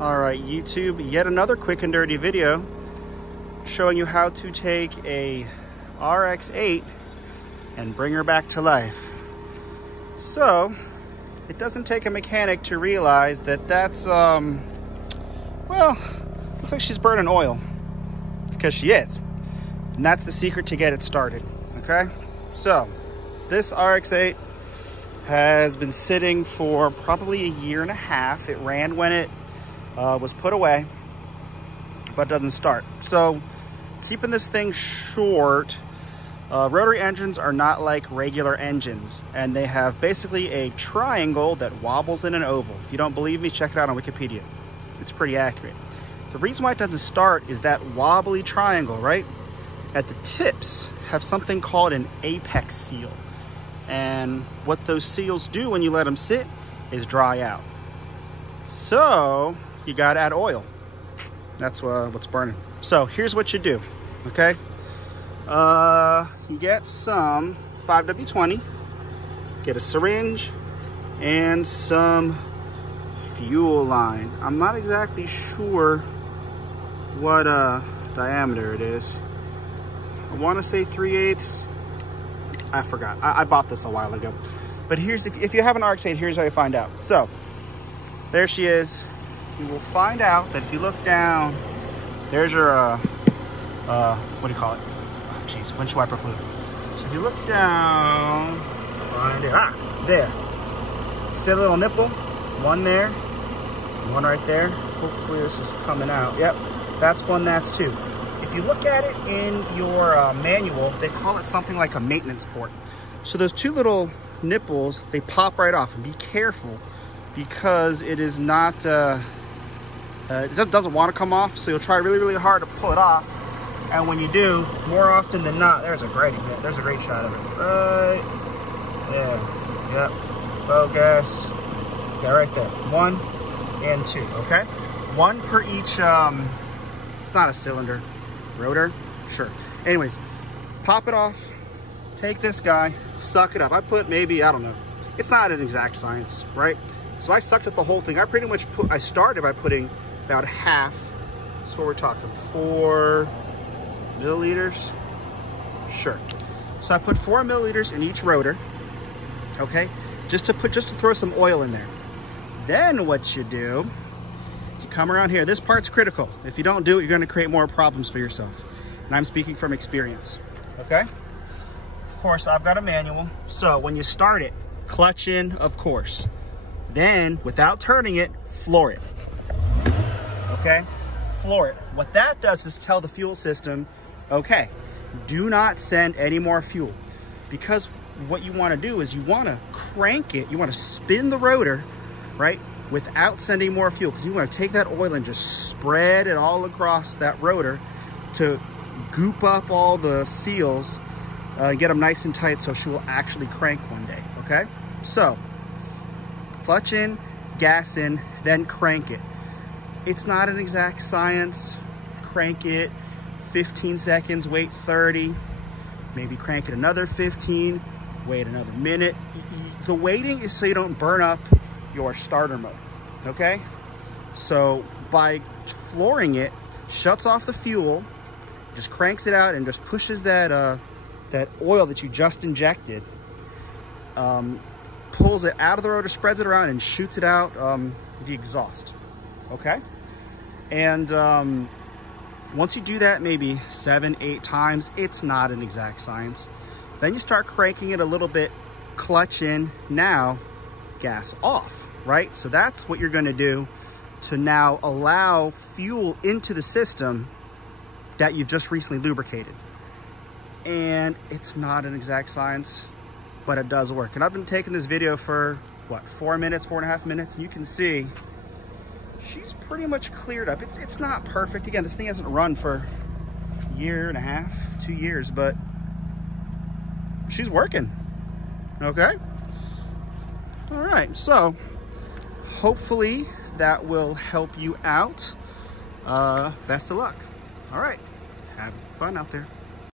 All right, YouTube, yet another quick and dirty video showing you how to take a RX-8 and bring her back to life. So, it doesn't take a mechanic to realize that that's, well, looks like she's burning oil. It's because she is. And that's the secret to get it started, okay? So, this RX-8 has been sitting for probably a year and a half. It ran when it was put away, but doesn't start. So keeping this thing short, rotary engines are not like regular engines, and they have basically a triangle that wobbles in an oval. If you don't believe me, check it out on Wikipedia. It's pretty accurate. The reason why it doesn't start is that wobbly triangle, right? At the tips have something called an apex seal. And what those seals do when you let them sit is dry out. So you gotta add oil. That's what's burning. So here's what you do, okay? You get some 5W20, get a syringe, and some fuel line. I'm not exactly sure what diameter it is. I wanna say 3/8. I forgot. I bought this a while ago. But here's, if you have an RX-8, here's how you find out. So, there she is. You will find out that if you look down, there's your, what do you call it? Oh, jeez, windshield wiper fluid. So if you look down, find it. There. See a little nipple? One there, one right there. Hopefully this is coming out. Yep, that's one, that's two. If you look at it in your manual, they call it something like a maintenance port. So those two little nipples, they pop right off. And be careful, because it is not, it doesn't want to come off, so you'll try really, really hard to pull it off. And when you do, more often than not, there's a great shot of it. Right there. Yep. Focus. Okay, right there. 1 and 2, okay? One per each, it's not a cylinder. Rotor? Sure. Anyways, pop it off, take this guy, suck it up. I put maybe, I don't know, it's not an exact science, right? So I sucked up the whole thing. I pretty much I started by putting about half, so what we're talking, 4 milliliters? Sure. So I put 4 milliliters in each rotor, okay? Just to throw some oil in there. Then what you do, you come around here. This part's critical. If you don't do it, you're going to create more problems for yourself. And I'm speaking from experience, okay? Of course, I've got a manual. So when you start it, clutch in, of course. Then, without turning it, floor it, okay? Floor it. What that does is tell the fuel system, okay, do not send any more fuel. Because what you want to do is you want to crank it, you want to spin the rotor, right? Without sending more fuel, because you want to take that oil and just spread it all across that rotor to goop up all the seals, get them nice and tight so she will actually crank one day, okay? So, clutch in, gas in, then crank it. It's not an exact science. Crank it 15 seconds, wait 30, maybe crank it another 15, wait another minute. The waiting is so you don't burn up your starter mode, okay? So by flooring it, shuts off the fuel, just cranks it out and just pushes that that oil that you just injected, pulls it out of the rotor, spreads it around and shoots it out the exhaust, okay? And once you do that maybe 7, 8 times, it's not an exact science. Then you start cranking it a little bit, clutch in, now gas off, right? So that's what you're going to do to now allow fuel into the system that you've just recently lubricated. And it's not an exact science, but it does work. And I've been taking this video for what, 4 minutes, 4.5 minutes, and you can see she's pretty much cleared up. It's not perfect. Again, this thing hasn't run for a year and a half, 2 years, but she's working, okay? All right, so hopefully that will help you out. Best of luck. All right, have fun out there.